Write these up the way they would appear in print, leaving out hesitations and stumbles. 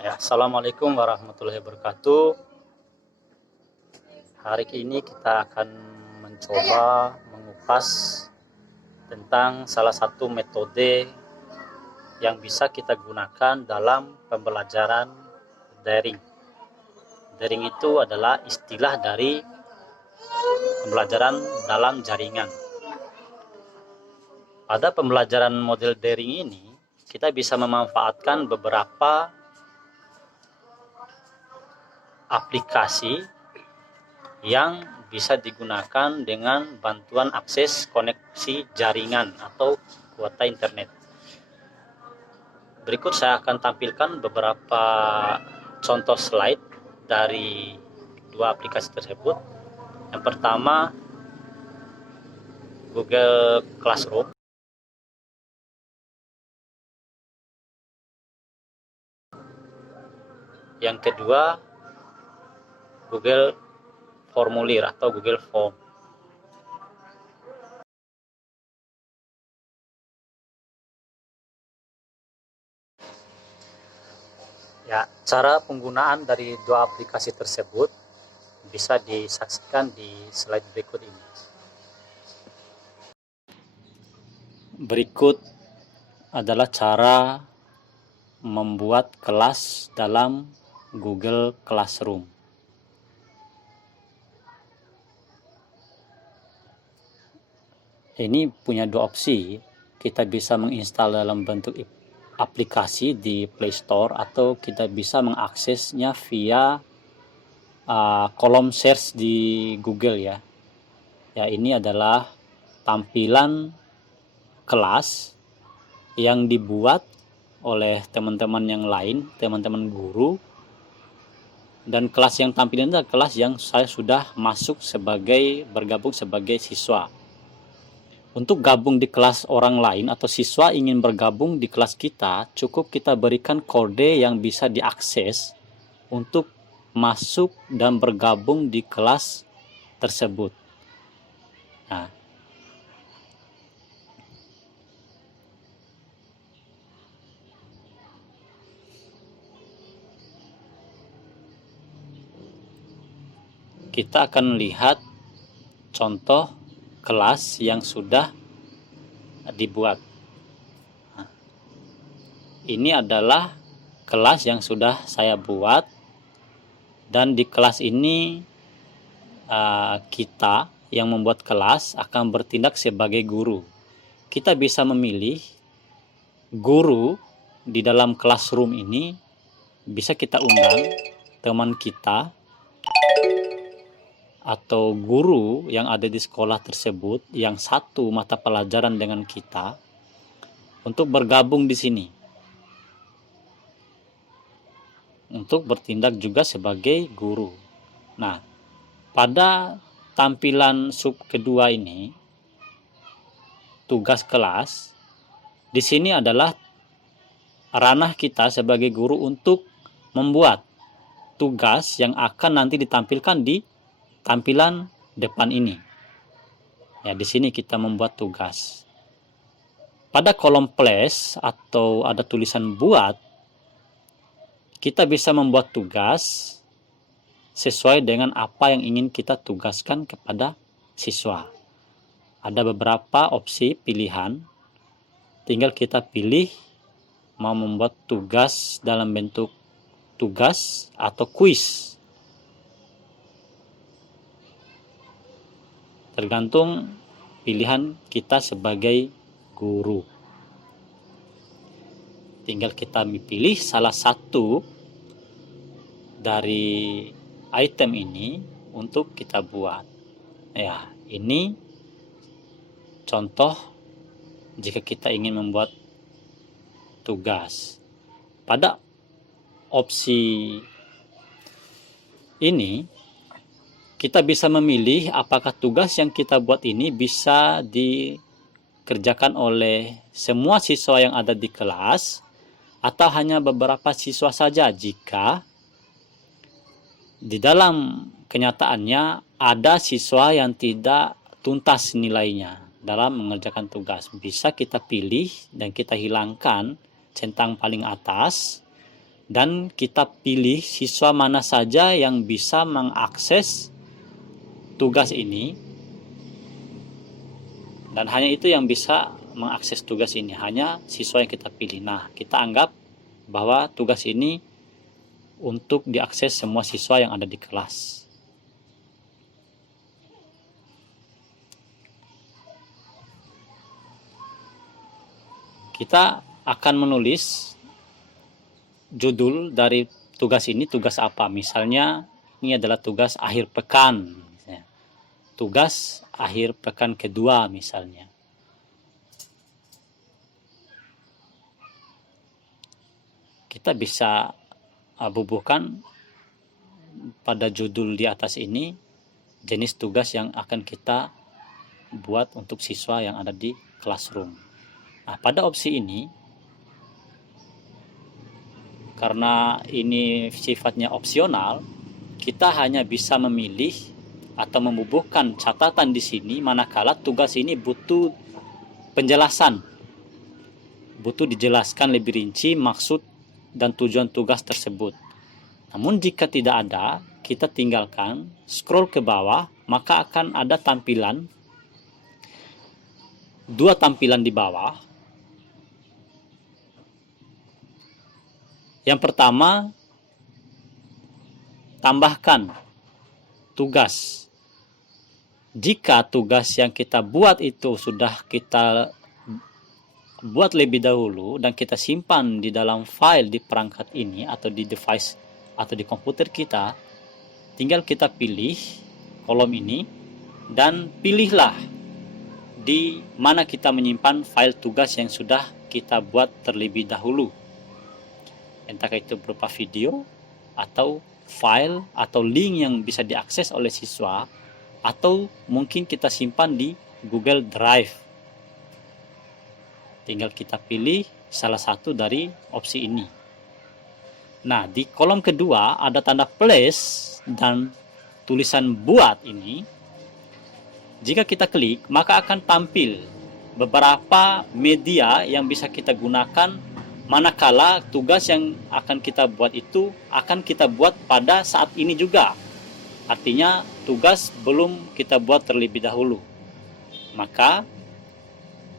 Ya, Assalamualaikum warahmatullahi wabarakatuh. Hari ini kita akan mencoba mengupas tentang salah satu metode yang bisa kita gunakan dalam pembelajaran daring. Daring itu adalah istilah dari pembelajaran dalam jaringan. Pada pembelajaran model daring ini, kita bisa memanfaatkan beberapa aplikasi yang bisa digunakan dengan bantuan akses koneksi jaringan atau kuota internet. Berikut saya akan tampilkan beberapa contoh slide dari dua aplikasi tersebut. Yang pertama, Google Classroom. Yang kedua, Google Formulir atau Google Form. Ya, cara penggunaan dari dua aplikasi tersebut bisa disaksikan di slide berikut ini. Berikut adalah cara membuat kelas dalam Google Classroom. Ini punya dua opsi. Kita bisa menginstal dalam bentuk aplikasi di Play Store atau kita bisa mengaksesnya via kolom search di Google ya. Ya, ini adalah tampilan kelas yang dibuat oleh teman-teman yang lain, teman-teman guru. Dan kelas yang tampil ini adalah kelas yang saya sudah masuk bergabung sebagai siswa. Untuk gabung di kelas orang lain atau siswa ingin bergabung di kelas kita, cukup kita berikan kode yang bisa diakses untuk masuk dan bergabung di kelas tersebut. Nah, kita akan lihat contoh kelas yang sudah dibuat. Nah, ini adalah kelas yang sudah saya buat, dan di kelas ini kita yang membuat kelas akan bertindak sebagai guru. Kita bisa memilih guru di dalam classroom ini. Bisa kita undang teman kita atau guru yang ada di sekolah tersebut yang satu mata pelajaran dengan kita untuk bergabung di sini, untuk bertindak juga sebagai guru. Nah, pada tampilan sub kedua ini, tugas kelas, di sini adalah ranah kita sebagai guru untuk membuat tugas yang akan nanti ditampilkan di tampilan depan ini. Ya, di sini kita membuat tugas. Pada kolom plus atau ada tulisan buat, kita bisa membuat tugas sesuai dengan apa yang ingin kita tugaskan kepada siswa. Ada beberapa opsi pilihan, tinggal kita pilih mau membuat tugas dalam bentuk tugas atau kuis. Tergantung pilihan kita sebagai guru. Tinggal kita pilih salah satu dari item ini untuk kita buat. Ya, ini contoh jika kita ingin membuat tugas. Pada opsi ini, kita bisa memilih apakah tugas yang kita buat ini bisa dikerjakan oleh semua siswa yang ada di kelas atau hanya beberapa siswa saja jika di dalam kenyataannya ada siswa yang tidak tuntas nilainya dalam mengerjakan tugas. Bisa kita pilih dan kita hilangkan centang paling atas dan kita pilih siswa mana saja yang bisa mengakses tugas ini, dan hanya itu yang bisa mengakses tugas ini, hanya siswa yang kita pilih. Nah, kita anggap bahwa tugas ini untuk diakses semua siswa yang ada di kelas. Kita akan menulis judul dari tugas ini, tugas apa. Misalnya ini adalah tugas akhir pekan, tugas akhir pekan kedua misalnya. Kita bisa bubuhkan pada judul di atas ini jenis tugas yang akan kita buat untuk siswa yang ada di classroom. Nah, pada opsi ini, karena ini sifatnya opsional, kita hanya bisa memilih atau membubuhkan catatan di sini manakala tugas ini butuh penjelasan, butuh dijelaskan lebih rinci maksud dan tujuan tugas tersebut. Namun jika tidak ada, kita tinggalkan, scroll ke bawah, maka akan ada tampilan, dua tampilan di bawah. Yang pertama, tambahkan tugas. Jika tugas yang kita buat itu sudah kita buat lebih dahulu dan kita simpan di dalam file di perangkat ini atau di device atau di komputer kita, tinggal kita pilih kolom ini dan pilihlah di mana kita menyimpan file tugas yang sudah kita buat terlebih dahulu. Entah itu berupa video atau file atau link yang bisa diakses oleh siswa, atau mungkin kita simpan di Google Drive. Tinggal kita pilih salah satu dari opsi ini. Nah, di kolom kedua ada tanda plus dan tulisan buat ini. Jika kita klik, maka akan tampil beberapa media yang bisa kita gunakan manakala tugas yang akan kita buat itu akan kita buat pada saat ini juga. Artinya tugas belum kita buat terlebih dahulu. Maka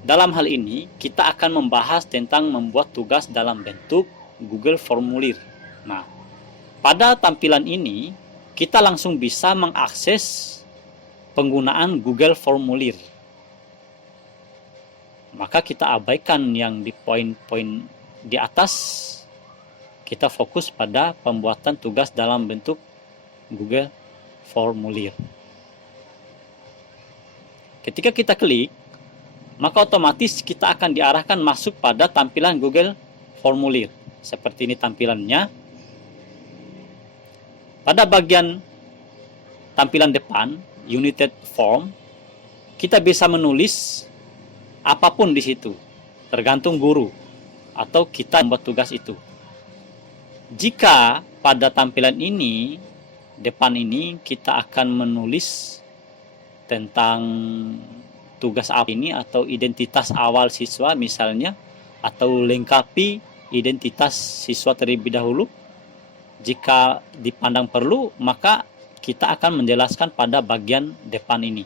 dalam hal ini kita akan membahas tentang membuat tugas dalam bentuk Google Formulir. Nah, pada tampilan ini kita langsung bisa mengakses penggunaan Google Formulir. Maka kita abaikan yang di poin-poin di atas, kita fokus pada pembuatan tugas dalam bentuk Google Formulir. Ketika kita klik, maka otomatis kita akan diarahkan masuk pada tampilan Google Formulir. Seperti ini tampilannya. Pada bagian tampilan depan, United Form, kita bisa menulis apapun di situ, tergantung guru atau kita membuat tugas itu. Jika pada tampilan ini, depan ini, kita akan menulis tentang tugas apa ini atau identitas awal siswa misalnya, atau lengkapi identitas siswa terlebih dahulu. Jika dipandang perlu, maka kita akan menjelaskan pada bagian depan ini.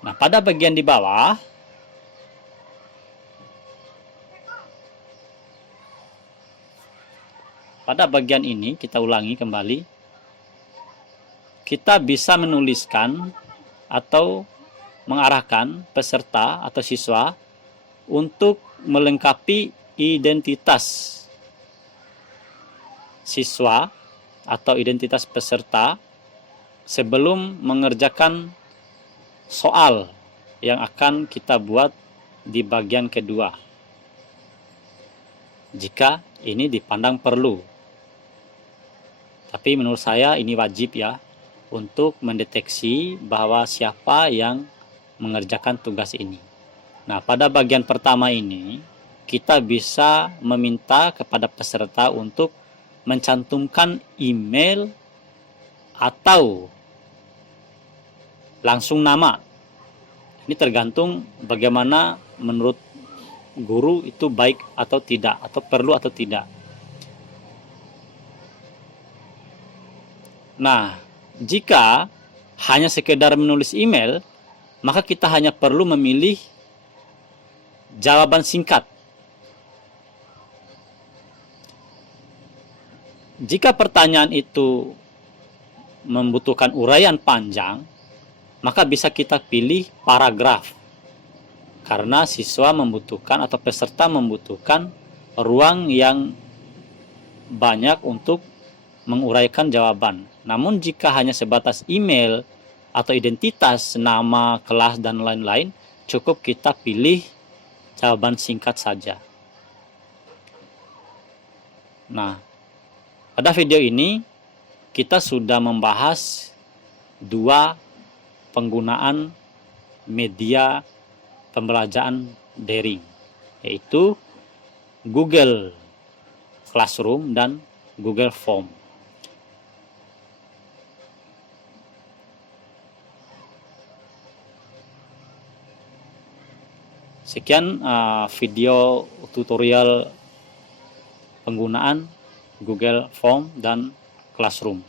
Nah, pada bagian di bawah, pada bagian ini kita ulangi kembali. Kita bisa menuliskan atau mengarahkan peserta atau siswa untuk melengkapi identitas siswa atau identitas peserta sebelum mengerjakan soal yang akan kita buat di bagian kedua. Jika ini dipandang perlu. Tapi menurut saya ini wajib ya, untuk mendeteksi bahwa siapa yang mengerjakan tugas ini. Nah, pada bagian pertama ini, kita bisa meminta kepada peserta untuk mencantumkan email atau langsung nama. Ini tergantung bagaimana menurut guru itu baik atau tidak, atau perlu atau tidak. Nah, jika hanya sekedar menulis email, maka kita hanya perlu memilih jawaban singkat. Jika pertanyaan itu membutuhkan uraian panjang, maka bisa kita pilih paragraf. Karena siswa membutuhkan atau peserta membutuhkan ruang yang banyak untuk menguraikan jawaban. Namun jika hanya sebatas email atau identitas, nama, kelas, dan lain-lain, cukup kita pilih jawaban singkat saja. Nah, pada video ini kita sudah membahas dua penggunaan media pembelajaran daring, yaitu Google Classroom dan Google Form. Sekian video tutorial penggunaan Google Form dan Classroom.